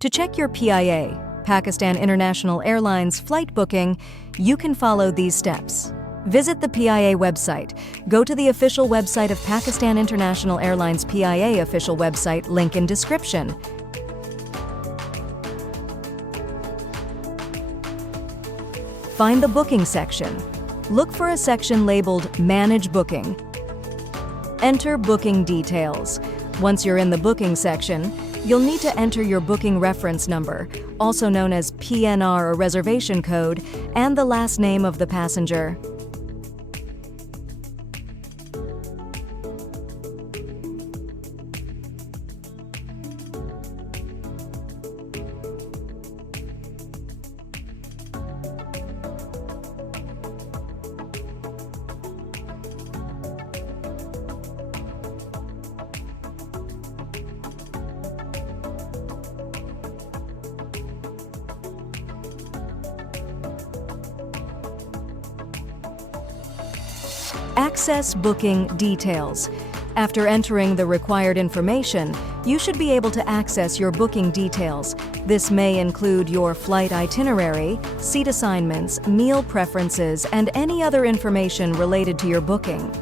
To check your PIA, Pakistan International Airlines flight booking, you can follow these steps. Visit the PIA website. Go to the official website of Pakistan International Airlines PIA official website, link in description. Find the booking section. Look for a section labeled Manage Booking. Enter booking details. Once you're in the booking section, you'll need to enter your booking reference number, also known as PNR or reservation code, and the last name of the passenger. Access booking details. After entering the required information, you should be able to access your booking details. This may include your flight itinerary, seat assignments, meal preferences, and any other information related to your booking.